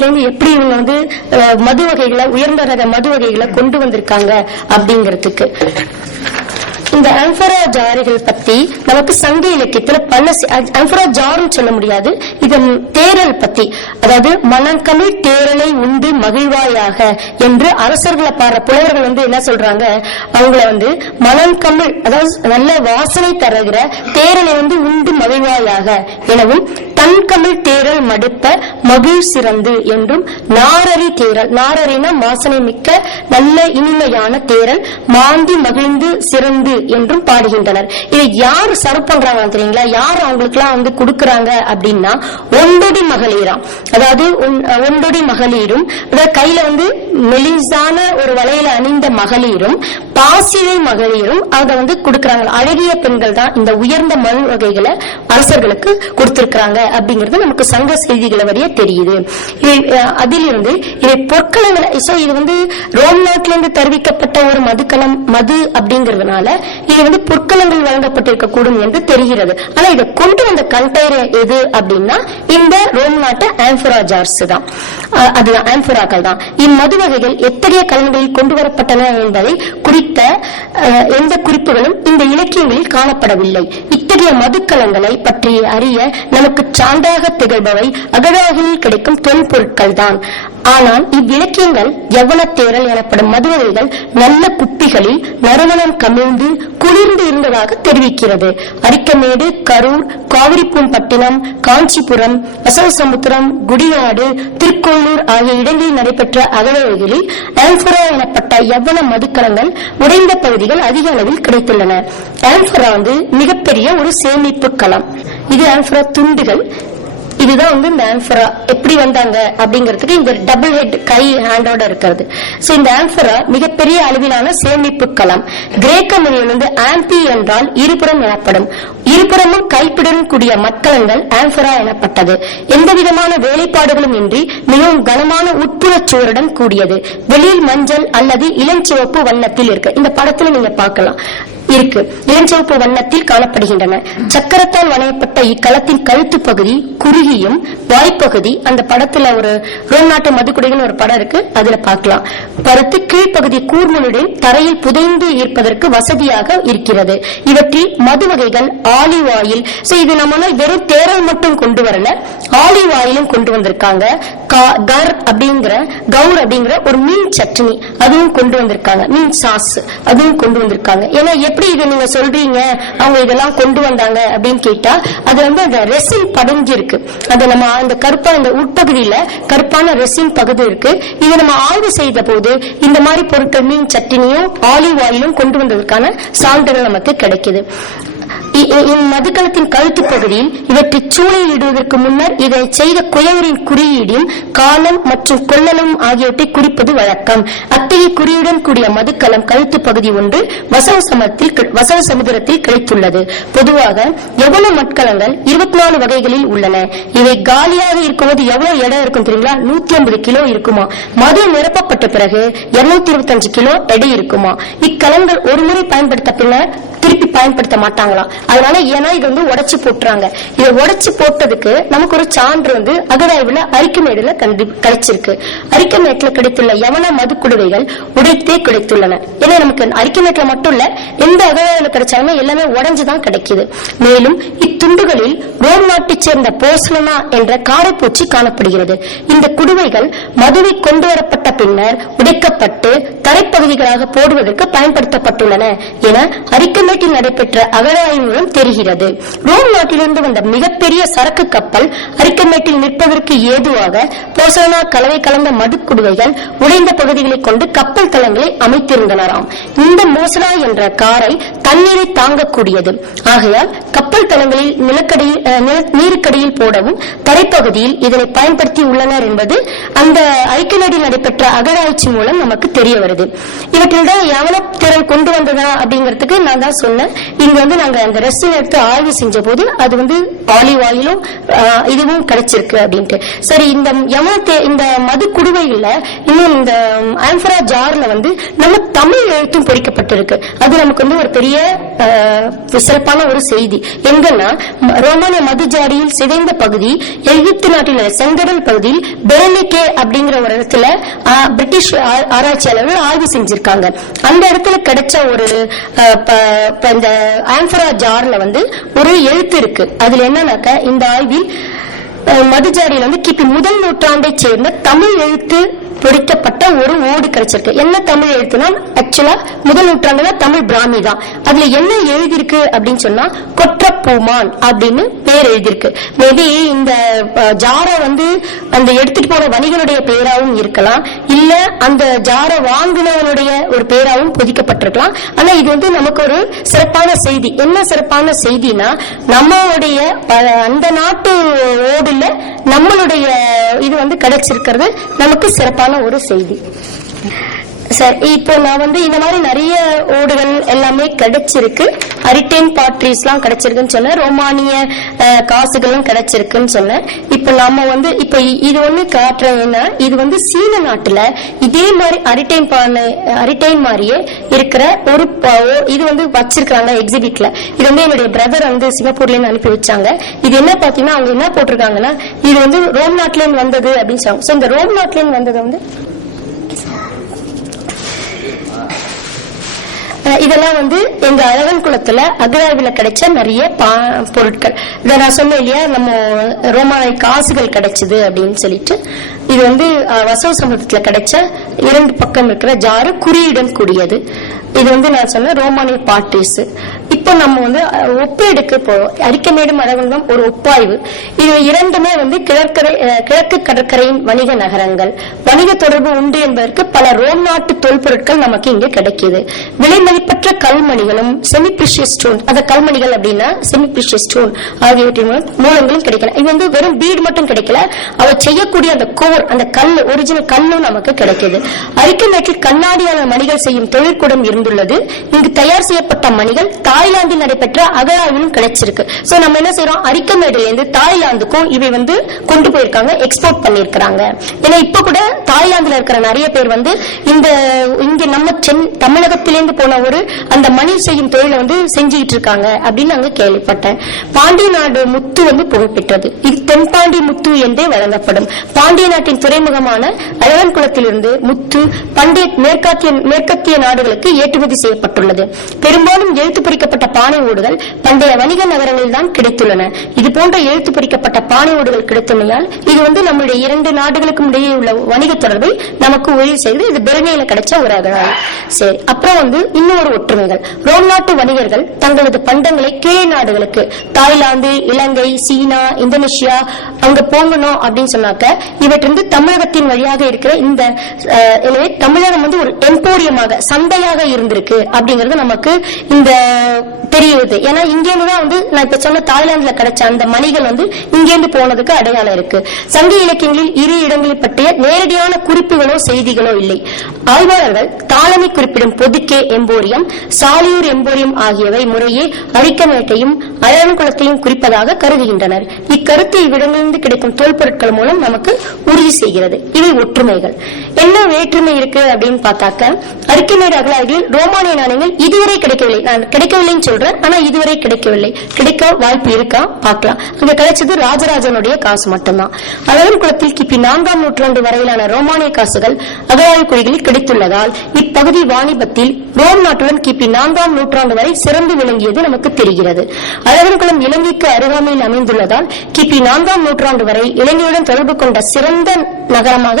நாட்டுல இருந்து எப்படி இவங்க வந்து மது வகைகளை, உயர்ந்த ரக மது வகைகளை கொண்டு வந்திருக்காங்க அப்படிங்கிறதுக்கு. இந்த ஆம்பரா ஜாறுகள் பத்தி நமக்கு சங்க இலக்கியத்துல பல ஆம்பரா ஜாரும் சொல்ல முடியாது, இதன் தேரல் பத்தி, அதாவது மணக்கமிழ் தேரலை உண்டு மகிழ்வாயாக என்று அரசர்களை பாடுற புலவர்கள் வந்து என்ன சொல்றாங்க, அவங்கள வந்து மணக்கமிழ், அதாவது நல்ல வாசனை தருகிற தேரலை வந்து உண்டு மகிழ்வாயாக எனவும், தன்கமிழ் தேரல் மடுப்ப மகிழ் சிறந்து என்றும், நாரரி தேரல், நாரரினா வாசனை மிக்க நல்ல இனிமையான தேரல் மாந்தி மகிழ்ந்து சிறந்து என்றும் பாடுகின்றனர். இதை யார் சர்வ் பண்றாங்க தெரியுங்களா? யார் அவங்களுக்கு எல்லாம் வந்து கொடுக்கறாங்க அப்படின்னா ஒண்டொடி மகளிராம். அதாவது ஒண்டொடி மகளிரும், அதாவது கையில வந்து மெலிசான ஒரு வளையல அணிந்த மகளிரும், பாசிலை மகளிரும் அதை வந்து கொடுக்கறாங்க. அழகிய பெண்கள் தான் இந்த உயர்ந்த மண் வகைகளை அரசர்களுக்கு கொடுத்திருக்கிறாங்க அப்படிங்கிறது நமக்கு சங்க செய்திகளை வழியா தெரியுது. அதிலிருந்து இதை பொற்களங்களை, இது வந்து ரோம் நாட்டிலிருந்து தெரிவிக்கப்பட்ட ஒரு மதுக்களம், மது அப்படிங்கறதுனால இது வந்து பொற்களங்கள் வழங்கப்பட்டிருக்க கூடும் என்று தெரிகிறது. ஆனா இதை கொண்டு வந்த கண்டெய்னர் எது அப்படின்னா இந்த ரோம் நாட்டு ஆம்பரா ஜார்ஸ் தான், அதுதான் ஆம்பராக்கள் தான். இம்மது வகைகள் எத்தகைய கலன்களில் கொண்டு வரப்பட்டன என்பதை குறித்த எந்த குறிப்புகளும் இந்த இலக்கியங்களில் காணப்படவில்லை. இத்தகைய மதுக்கலங்களை பற்றி அறிய நமக்கு சான்றாக திகழ்பவை அகழாய்வில் கிடைக்கும் தொல்பொருட்கள் தான். ஆனால் இவ்விலக்கியங்கள் யவனத்தேரல் எனப்படும் மது வகைகள் நல்ல குப்பிகளில் நறுமணம் கமிழ்ந்து குளிர்ந்து இருந்ததாக தெரிவிக்கிறது. அரிக்கமேடு, கரூர், காவிரிப்பூம்பட்டினம், காஞ்சிபுரம், வசவசமுத்திரம், குடிநாடு, திருக்கோளூர் ஆகிய இடங்களில் நடைபெற்ற அகழாய்வுகளில் ஆம்பரா எனப்பட்ட யவன மதுக்கலங்கள் உடைந்த பகுதிகள் அதிக அளவில் கிடைத்துள்ளன. ஆம்பரா வந்து மிகப்பெரிய ஒரு சேமிப்பு களம். இது ஆம்பரா துண்டுகள். இதுதான் வந்து இந்த ஆம்பரா எப்படி வந்தாங்க அப்படிங்கிறதுக்கு இந்த டபுள் ஹெட் கை ஹேண்டோட இருக்கிறது. சோ இந்த ஆம்பரா மிகப்பெரிய அளவிலான சேமிப்பு களம். கிரேக்க மொழியில் வந்து ஆம்பி என்றால் இருபுறம் எனப்படும். இருபுறமும் கைப்பிடன் கூடிய மட்கலங்கள் ஆம்பரா எனப்பட்டது. எந்த விதமான வேலைப்பாடுகளும் இன்றி மிகவும் கனமான உட்புற சுவருடன் கூடியது. வெளியில் மஞ்சள் அல்லது இளஞ்சிவப்பு வண்ணத்தில் இருக்கு. இந்த படத்துல நீங்க பார்க்கலாம், இருக்கு, இளஞ்சிவப்பு வண்ணத்தில் காணப்படுகின்றன. சக்கரத்தால் வணையப்பட்ட இக்களத்தின் கழுத்து பகுதி குறுகியும், வாய்ப்பகுதி, அந்த படத்துல ஒரு ரோம் நாட்டு மதுக்குடைகள் ஒரு படம் இருக்கு, அதுல பார்க்கலாம், பருத்து கீழ்ப்பகுதி கூர்முனுடன் தரையில் புதைந்து இருப்பதற்கு வசதியாக இருக்கிறது. இவற்றில் மது வகைகள் ஆலிவ் ஆயில், இது நம்ம வெறும் தேரல் மட்டும் கொண்டு வரல, ஆலிவ் ஆயிலும் கொண்டு வந்திருக்காங்க. கவுர் அப்படிங்கிற ஒரு மீன் சட்னி அதுவும் கொண்டு வந்திருக்காங்க. மீன் சாஸ் அதுவும் கொண்டு வந்திருக்காங்க. ஏன்னா எப்படி இதை நீங்க சொல்றீங்க அவங்க இதெல்லாம் கொண்டு வந்தாங்க அப்படின்னு கேட்டா, அது வந்து அந்த ரெசின் படிஞ்சு இருக்கு. அது நம்ம அந்த கருப்பா இந்த உட்பகுதியில கருப்பான ரெசின் பகுதி இருக்கு. இதை நம்ம ஆய்வு செய்த போது இந்த மாதிரி பொருட்கள் மீன் சட்னியும் ஆலிவ் ஆயிலும் கொண்டு வந்ததற்கான சான்றுகள் நமக்கு கிடைக்குது. இம்மதுக்களத்தின் கழுத்து பகுதியில் இவற்றை சூளையில் இடுவதற்கு முன்னர் இதை செய்த குயவரின் குறியீடும் காலம் மற்றும் கொள்ளலும் ஆகியவற்றை குறிப்பது வழக்கம். அத்தகைய குறியுடன் கூடிய மதுக்களம் கழுத்து பகுதி ஒன்று வசவ சமுதிரத்தில் கிடைத்துள்ளது. பொதுவாக எவ்வளவு மட்கலங்கள் 24 வகைகளில் உள்ளன. இவை காலியாக இருக்கும்போது எவ்வளவு இடம் இருக்கும் தெரியுங்களா? 150 கிலோ இருக்குமா. மது நிரப்பப்பட்ட பிறகு 225 கிலோ எடை இருக்குமா. இக்கலங்கள் ஒரு முறை பயன்படுத்த பின்னர் திருப்பி பயன்படுத்த மாட்டாங்களா. அதனால ஏன்னா இது வந்து உடைச்சு போட்டுறாங்க. இதை உடைச்சு போட்டதுக்கு நமக்கு ஒரு சான்று வந்து அகழாய்வுல அரிக்கமேடுல கிடைச்சிருக்கு. அரிக்கமேட்டுல கிடைத்துள்ள யவன மதுக்குடுவைகள் உடைத்தே கிடைத்துள்ளன. ஏன்னா நமக்கு அரிக்கமேட்டுல மட்டும் இல்ல, எந்த அகழாய்வுல கிடைச்சாலுமே எல்லாமே உடைஞ்சுதான் கிடைக்குது. மேலும் இத்துண்டுகளில் ரோம் நாட்டை சேர்ந்த போஸ்லனா என்ற காரைப்பூச்சி காணப்படுகிறது. இந்த குடுவைகள் மதுவை கொண்டு வரப்பட்ட பின்னர் உடைக்கப்பட்டு தரைப்பகுதிகளாக போடுவதற்கு பயன்படுத்தப்பட்டுள்ளன என அரிக்கமேட்டில் நடைபெற்ற அகழாய்வு மூலம் தெரிகிறது. ரோம் நாட்டிலிருந்து வந்த மிகப்பெரிய சரக்கு கப்பல் அரிக்கமேட்டில் நிற்பதற்கு ஏதுவாக போசனா கலவை கலந்த மதுக்குடுவைகள் உடைந்த பகுதிகளை கொண்டு கப்பல் தளங்களை அமைத்திருந்தனராம். இந்த மோசனா என்ற காரை தண்ணீரை தாங்கக்கூடியது. ஆகையால் கப்பல் தளங்களில் நீருக்கடியில் போடவும் தரைப்பகுதியில் இதனை பயன்படுத்தி உள்ளனர் என்பது அந்த அரிக்கமேட்டில் நடைபெற்ற அகழாய்ச்சி மூலம் நமக்கு தெரிய வருது. இவற்றில்தான் யவன திறன் கொண்டு வந்ததா அப்படிங்கிறதுக்கு நான் தான் சொன்னேன். இங்க வந்து நாங்க அந்த ரெஸ்டின் எடுத்து ஆய்வு செஞ்ச போது அது வந்து ஆலிவ் ஆயிலும் இதுவும் கிடைச்சிருக்கு அப்படின்ட்டு. சரி, இந்த மது குடுவைகள்ல இன்னும் இந்த ஆம்பரா ஜார்ல வந்து நம்ம தமிழ் எழுத்தும் பொறிக்கப்பட்டிருக்கு. அது நமக்கு வந்து ஒரு பெரிய சிறப்பான ஒரு செய்தி. எங்கன்னா ரோமானிய மது ஜாடியில் சிதைந்த பகுதி எகிப்து நாட்டில் செங்கடல் பகுதியில் பெர்னிகே அப்படிங்கிற ஒரு இடத்துல பிரிட்டிஷ் ஆராய்ச்சியாளர்கள் ஆய்வு செஞ்சிருக்காங்க. அந்த இடத்துல கிடைச்ச ஒரு இந்த ஆம்பரா ஜார்ல வந்து ஒரு எழுத்து இருக்கு. அதுல என்னன்னாக்க இந்த ஆய்வில் மதுஜாடியில் வந்து கிபி 1 நூற்றாண்டை சேர்ந்த தமிழ் எழுத்து பொறிக்கப்பட்ட ஒரு ஓடு கிடைச்சிருக்கு. என்ன தமிழ் எழுத்துனா ஆக்சுவலா 1 நூற்றாண்டுல தமிழ் பிராமி தான். அதுல என்ன எழுதிருக்கு அப்படின்னு சொன்னா கொற்றப்பூமான் அப்படின்னு பேர் எழுதிருக்கு. மேபி இந்த ஜார வந்து அந்த எடுத்துட்டு போன வணிகனுடைய பெயராகவும் இருக்கலாம், இல்ல அந்த ஜார வாங்கினவனுடைய ஒரு பெயராகவும் பொதிக்கப்பட்டிருக்கலாம். ஆனா இது வந்து நமக்கு ஒரு சிறப்பான செய்தி. என்ன சிறப்பான செய்தினா நம்மளுடைய அந்த நாட்டு ஓடுல நம்மளுடைய இது வந்து கிடைச்சிருக்கிறது நமக்கு சிறப்பான ஒரு செய்தி. சரி, இப்போ நான் வந்து இந்த மாதிரி நிறைய ஓடுகள் எல்லாமே கிடைச்சிருக்கு. அரிட்டேன் பாட்ரிஸ் எல்லாம் கிடைச்சிருக்குன்னு சொன்னேன், ரோமானிய காசுகளும் கிடைச்சிருக்குன்னு சொன்னேன். இப்ப நாம வந்து இப்ப இது ஒண்ணு காட்டுறேன்னா, இது வந்து சீன நாட்டுல இதே மாதிரி அரிட்டைன் மாதிரியே இருக்கிற ஒரு இது வந்து வச்சிருக்காங்க எக்ஸிபிட்ல. இது வந்து என்னுடைய பிரதர் வந்து சிங்கப்பூர்ல இருந்து அனுப்பி வச்சாங்க. இது என்ன பாத்தீங்கன்னா அவங்க என்ன போட்டிருக்காங்கன்னா, இது வந்து ரோம் நாட்டுல இருந்து வந்தது அப்படின்னு சொல்லுவாங்க. சோ இந்த ரோம் நாட்டுல இருந்து வந்தது வந்து இதெல்லாம் வந்து எங்க அழகன் குளத்துல அகராவில கிடைச்ச நிறைய பொருட்கள். இத நான் சொன்னேன் இல்லையா, நம்ம ரோமானிய காசுகள் கிடைச்சது அப்படின்னு சொல்லிட்டு. இது வந்து வசவ சமுத்திரத்துல கிடைச்ச 2 பக்கம் இருக்கிற ஜாரு குறியுடன் கூடியது. இது வந்து நான் சொன்ன ரோமானிய பாட்ரிஸ். இப்ப நம்ம வந்து ஒப்பேடுக்கு அரிக்கமேடும் அழகன்குளம் ஒரு ஒப்பாய்வு. இது இரண்டுமே வந்து கிழக்கு கடற்கரையின் வணிக நகரங்கள். வணிக தொடர்பு உண்டு என்பதற்கு பல ரோம் நாட்டு தொல்பொருட்கள் நமக்கு இங்க கிடைக்குது. விலை மதிப்பற்ற கல்மணிகளும் செமி பிரிஷியஸ் ஸ்டோன், அந்த கல்மணிகள் அப்படின்னா செமி பிரிஷியஸ் ஸ்டோன் ஆகியவற்றின் மூலங்களும் கிடைக்கல. இது வந்து வெறும் பீடு மட்டும் கிடைக்கல, அவர் செய்யக்கூடிய அந்த கோர், அந்த கல், ஒரிஜினல் கல்லும் நமக்கு கிடைக்குது. அரிக்கமேட்டில் கண்ணாடியான மணிகள் செய்யும் தொழிற்கூடம் இருந்துள்ளது. இங்கு தயார் செய்யப்பட்ட மணிகள் தாய்லாந்தில் நடைபெற்ற அகராவிலும் கிடைச்சிருக்கு. சோ நம்ம என்ன செய்யறோம், அரிக்கமேடுல இருந்து தாய்லாந்துக்கும் இவை வந்து கொண்டு போயிருக்காங்க, எக்ஸ்போர்ட் பண்ணிருக்காங்க. ஏன்னா இப்ப கூட தாய்லாந்துல இருக்கிற நிறைய பேர் வந்து இங்க நம்ம தமிழகத்திலிருந்து போன ஒரு அந்த மணி செய்யும் தொழிலை வந்து செஞ்சுட்டு இருக்காங்க அப்படின்னு நாங்க கேள்விப்பட்டேன். பாண்டிய நாடு முத்து வந்து புகழ்பெற்றது. இது தென்பாண்டி முத்து என்றே வழங்கப்படும். பாண்டிய நாட்டின் துறைமுகமான அழகன் குளத்திலிருந்து முத்து பண்டைய மேற்கத்திய நாடுகளுக்கு ஏற்றுமதி செய்யப்பட்டுள்ளது. பெரும்பாலும் எழுத்து பொறிக்கப்பட்ட பானை ஓடுகள் பண்டைய வணிக நகரங்களில் தான் கிடைத்துள்ளன. இது போன்ற எழுத்து பொறிக்கப்பட்ட பானை ஓடுகள் கிடைத்துள்ளதால் இது வந்து நம்முடைய 2 நாடுகளுக்கும் இடையே உள்ள வணிக தொடர்பை நமக்கு உறுதி செய்து இது பெருமையில கிடைச்ச ஒரு அகராதி. சரி, அப்புறம் வந்து இன்னொரு ஒற்றுமைகள். ரோம் நாட்டு வணிகர்கள் தங்களது பண்டங்களை கீழ் நாடுகளுக்கு, தாய்லாந்து, இலங்கை, சீனா, இந்தோனேஷியா அங்க போகணும் அப்படின்னு சொன்னாக்க இவற்றிலிருந்து தமிழகத்தின் வழியாக இருக்கிற இந்த எனவே தமிழகம் வந்து ஒரு எம்போரியமாக, சந்தையாக இருந்திருக்கு அப்படிங்கிறது நமக்கு இந்த தெரியுது. ஏன்னா இங்கேருந்து தான் வந்து நான் இப்ப சொன்ன தாய்லாந்துல கிடைச்ச அந்த மணிகள் வந்து இங்கேருந்து போனதுக்கு அடையாளம் இருக்கு. சங்க இலக்கியங்களில் 2 இடங்களில் பற்றிய நேரடியான குறிப்புகளோ செய்திகளோ இல்லை. ஆய்வாளர்கள் தாளமை குறிப்பிடும் பொதுக்கே எம்போரியம், சாலியூர் எம்போரியம் ஆகியவை முறையே அரிக்கமேட்டையும் அழகன்குளத்தையும் குறிப்பதாக கருதுகின்றனர். இக்கருத்து இவ்விடங்களிலிருந்து கிடைக்கும் தொல்பொருட்கள் மூலம் நமக்கு உறுதி செய்கிறது. இவை ஒற்றுமைகள். என்ன வேற்றுமை இருக்கு அப்படின்னு பார்த்தாக்க, அரிக்கமேடு அகழாய்வில் ரோமானிய நாணயங்கள் இதுவரை கிடைக்கவில்லை. நான் கிடைக்கவில்லைன்னு சொல்றேன், ஆனா இதுவரை கிடைக்கவில்லை. கிடைக்க வாய்ப்பு இருக்கா பார்க்கலாம். அங்க கிடைச்சது ராஜராஜனுடைய காசு மட்டும்தான். அழகன் குளத்தில் கிபி 4ஆம் நூற்றாண்டு வரையிலான ரோமானிய காசுகள் அகழாய்வு குறிகளில் கிடைத்துள்ளதால் இப்பகுதி வாணிபத்தில் ரோம் நாட்டுடன் கிபி 4ஆம் நூற்றாண்டு வரை சிறந்து விளங்கியது நமக்கு தெரிகிறது. அழகன்குளம் இலங்கைக்கு அருகாமையில் அமைந்துள்ளதால் கிபி 4ஆம் நூற்றாண்டு வரை இலங்கையுடன் தொடர்பு கொண்ட சிறந்த நகரமாக